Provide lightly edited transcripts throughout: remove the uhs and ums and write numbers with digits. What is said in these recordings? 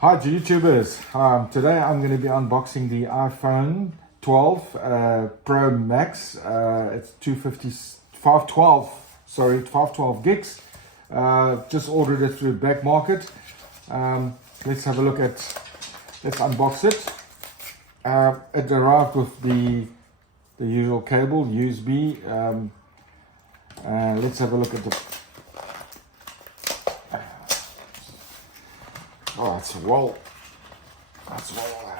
Hi YouTubers, today I'm going to be unboxing the iPhone 12 Pro Max. It's 512 gigs. Just ordered it through Backmarket. Let's have a look at, let's unbox it. It arrived with the usual cable, USB. Let's have a look at the, oh, it's well, that's well,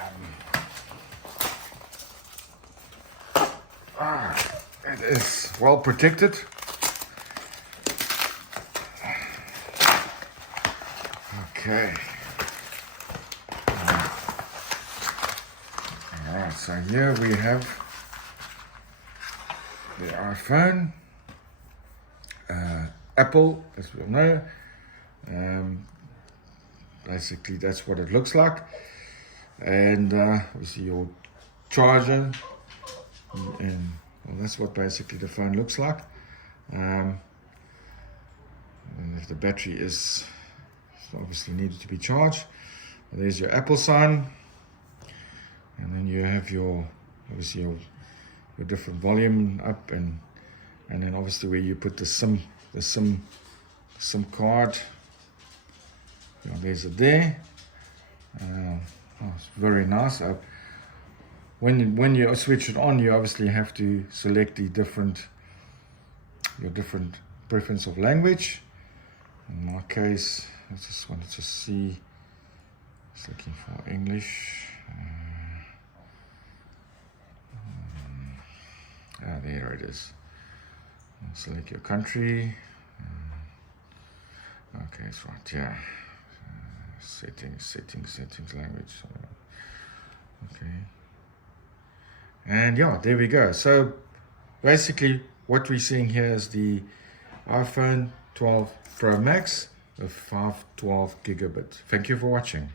it is well protected. Okay. Alright, so here we have the iPhone, Apple, as we all know. Basically, that's what it looks like, and obviously your charger, and well, that's what basically the phone looks like. And if the battery is obviously needed to be charged, there's your Apple sign, and then you have your obviously your different volume up, and then obviously where you put the SIM card. There's it there. Oh, it's very nice. When you switch it on, you obviously have to select your different preference of language. In my case, I just wanted to see. It's looking for English. There it is. Select your country. Okay, it's right. Yeah. Settings, language. Okay. And yeah, there we go. So basically what we're seeing here is the iPhone 12 Pro Max with 512 gigabit. Thank you for watching.